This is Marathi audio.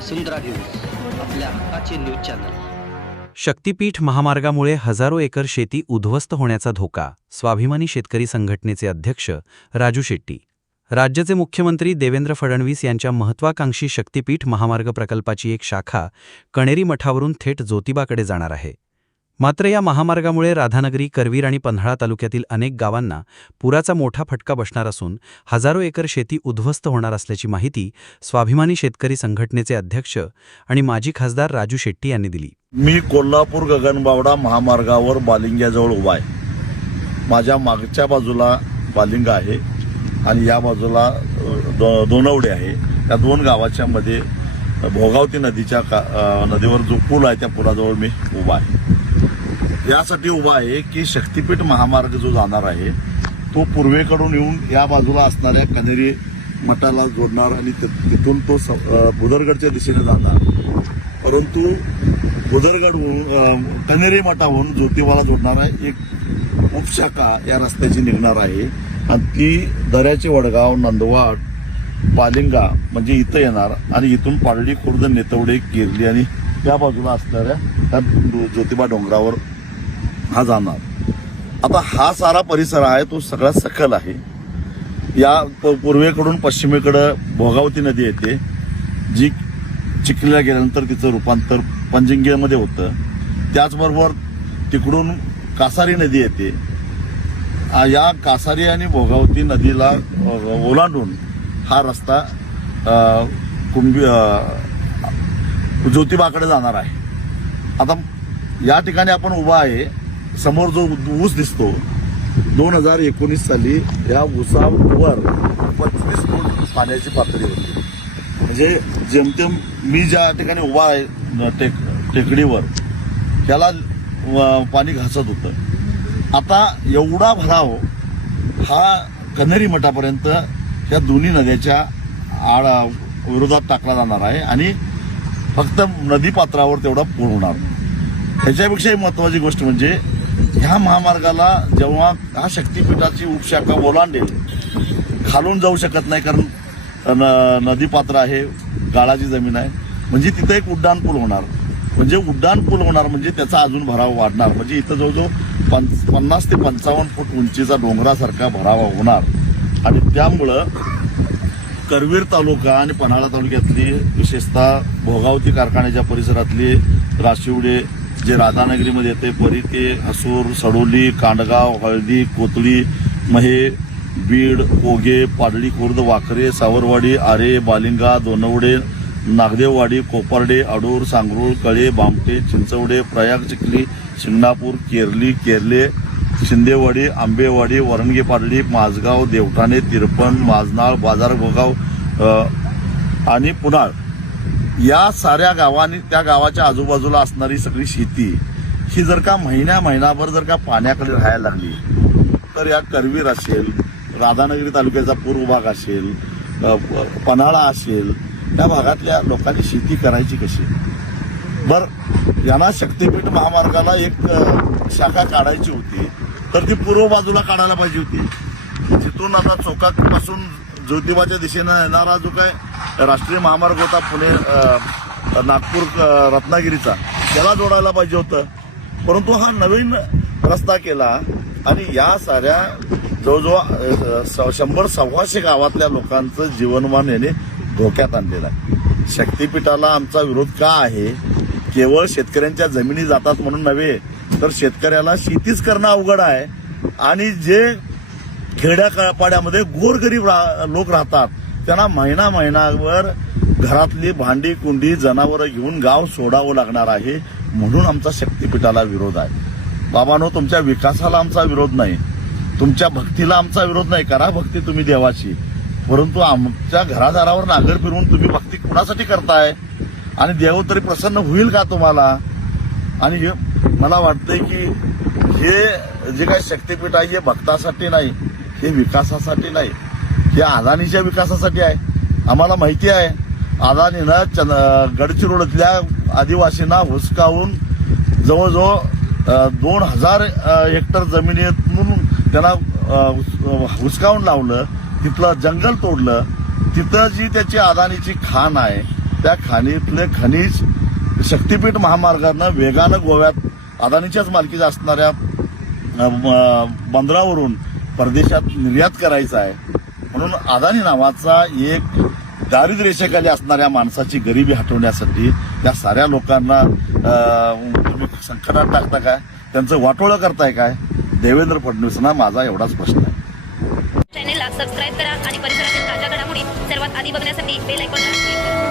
वसुंधरा न्यूज आपल्या हक्काचे न्यूज चॅनल. शक्तीपीठ महामार्गामुळे हजारो एकर शेती उद्ध्वस्त होण्याचा धोका स्वाभिमानी शेतकरी संघटनेचे अध्यक्ष राजू शेट्टी. राज्याचे मुख्यमंत्री देवेंद्र फडणवीस यांच्या महत्वाकांक्षी शक्तीपीठ महामार्ग प्रकल्पाची एक शाखा कणेरी मठावरून थेट ज्योतिबाकडे जाणार आहे. मात्र या महामार्गामुळे राधानगरी करवीर आणि पन्हाळा तालुक्यातील अनेक गावांना पुराचा मोठा फटका बसणार असून हजारो एकर शेती उद्ध्वस्त होणार असल्याची माहिती स्वाभिमानी शेतकरी संघटनेचे अध्यक्ष आणि माजी खासदार राजू शेट्टी यांनी दिली. मी कोल्हापूर गगनबावडा महामार्गावर बालिंग्याजवळ उभा आहे. माझ्या मागच्या बाजूला बालिंगा आहे आणि या बाजूला दो- दोनवडे आहे. या दोन गावाच्या मध्ये भोगावती नदीच्या का नदीवर जो पूल आहे त्या पुलाजवळ मी उभा आहे. यासाठी उभा आहे की शक्तीपीठ महामार्ग जो जाणार आहे तो पूर्वेकडून येऊन या बाजूला असणाऱ्या कनेरी मठाला जोडणार आणि तिथून तो स- भुदरगडच्या दिशेने जाणार. परंतु बुदरगडहून कनेरी मठाहून ज्योतिबाला जोडणारा एक उपशाखा या रस्त्याची निघणार आहे. आणि ती दऱ्याचे वडगाव नंदवाड पालिंगा म्हणजे इथं येणार आणि इथून पाडळी खुर्द नेतवडे गिरली आणि त्या बाजूला असणाऱ्या त्या ज्योतिबा डोंगरावर हा जाणार. आता हा सारा परिसर आहे तो सगळा सखल आहे. या पूर्वेकडून पश्चिमेकडं भोगावती नदी येते जी चिखलीला गेल्यानंतर तिचं रूपांतर पंजिंगेमध्ये होतं. त्याचबरोबर तिकडून कासारी नदी येते. या कासारी आणि भोगावती नदीला ओलांडून हा रस्ता कुंभी ज्योतिबाकडे जाणार आहे. आता या ठिकाणी आपण उभा आहे समोर जो ऊस दिसतो दोन हजार एकोणीस साली या ऊसावर पंचवीस फूट पाण्याची पातळी होती. म्हणजे जेमतेम मी ज्या ठिकाणी उभा आहे टेक टेकडीवर त्याला पाणी घासत होतं. आता एवढा भराव हा कन्हेरी मठापर्यंत या दोन्ही नद्याच्या आड विरोधात टाकला जाणार आहे आणि फक्त नदी पात्रावर तेवढा पूर होणार. त्याच्यापेक्षाही महत्वाची गोष्ट म्हणजे ह्या महामार्गाला जेव्हा हा शक्तीपीठाची उपशाखा ओलांडेल खालून जाऊ शकत नाही कारण न- नदी पात्र आहे गाळाची जमीन आहे. म्हणजे तिथं एक उड्डाणपूल होणार. म्हणजे उड्डाणपूल होणार म्हणजे त्याचा अजून भराव वाढणार. म्हणजे इथं जवळजवळ पं- पन्नास ते पंचावन्न फूट उंचीचा डोंगरासारखा भरावा होणार. आणि त्यामुळं करवीर तालुका आणि पन्हाळा तालुक्यातली विशेषतः भोगावती कारखान्याच्या परिसरातली राशिवडे जे राधानगरीमध्ये येते परी ते हसूर सडोली कांडगाव हळदी कोतळी महे बीड ओगे पाडळी खुर्द वाकरे सावरवाडी आरे बालिंगा दोनवडे नागदेववाडी कोपर्डे अडूर सांगरूळ कळे बामटे चिंचवडे प्रयाग चिखली शिंगणापूर केरली केरले शिंदेवाडी आंबेवाडी वरणगे पाडळी माझगाव देवठाणे तिरपण माझनाळ बाजार गोगाव आणि पुनाळ. या साऱ्या गावांनी त्या गावाच्या आजूबाजूला असणारी सगळी शेती ही जर का महिन्या महिनाभर जर का पाण्याकडे राहायला लागली तर या करवीर असेल राधानगरी तालुक्याचा पूर्व भाग असेल पन्हाळा असेल त्या भागातल्या लोकांनी शेती करायची कशी? बर यांना शक्तीपीठ महामार्गाला एक शाखा काढायची होती तर ती पूर्व बाजूला काढायला पाहिजे होती. जिथून आता चौकापासून ज्योतिबाच्या दिशेनं येणारा जो काय राष्ट्रीय महामार्ग होता पुणे नागपूर रत्नागिरीचा त्याला जोडायला पाहिजे होतं. परंतु हा नवीन रस्ता केला आणि या साऱ्या जवळजवळ स- शंभर सव्वाशे गावातल्या लोकांचं जीवनमान याने धोक्यात आणलेलं आहे. शक्तीपीठाला आमचा विरोध का आहे? केवळ शेतकऱ्यांच्या जमिनी जातात म्हणून नव्हे तर शेतकऱ्याला शेतीच करणं अवघड आहे. आणि जे खेड्यापाड्यामध्ये गोरगरीब रा- लोक राहतात. त्यांना महिना महिनाभर घरातली भांडी कुंडी जनावरं घेऊन गाव सोडावं लागणार आहे म्हणून आमचा शक्तीपीठाला विरोध आहे. बाबांनो तुमच्या विकासाला आमचा विरोध नाही. तुमच्या भक्तीला आमचा विरोध नाही. करा भक्ती तुम्ही देवाची. परंतु आमच्या घरादारावर नागर फिरवून तुम्ही भक्ती कुणासाठी करताय? आणि देव तरी प्रसन्न होईल का तुम्हाला? आणि हे मला वाटतंय की हे जे काही शक्तीपीठ आहे हे भक्तासाठी नाही हे विकासासाठी नाही हे अदानीच्या विकासासाठी आहे. आम्हाला माहिती आहे अदानीनं चंद गडचिरोलीतल्या आदिवासींना हुसकावून जवळजवळ दोन हजार हेक्टर जमिनीतून त्यांना हुसकावून लावलं तिथलं जंगल तोडलं. तिथं जी त्याची अदानीची खाण आहे त्या खाणीतले खनिज शक्तीपीठ महामार्गानं वेगानं गोव्यात अदानीच्याच मालकीच्या असणाऱ्या बंदरावरून परदेशात निर्यात करायचा आहे. म्हणून अदानी नावाचा एक दारिद्र्य रेषेखाली असणाऱ्या माणसाची गरिबी हटवण्यासाठी या साऱ्या लोकांना तुम्ही संकटात टाकता काय? त्यांचं वाटोळं करताय काय? देवेंद्र फडणवीसांना माझा एवढाच प्रश्न आहे. चॅनेलला सबस्क्राईब करा आणि परिसरातील ताज्या घडामोडी सर्वात आधी बघण्यासाठी बेल ऐकून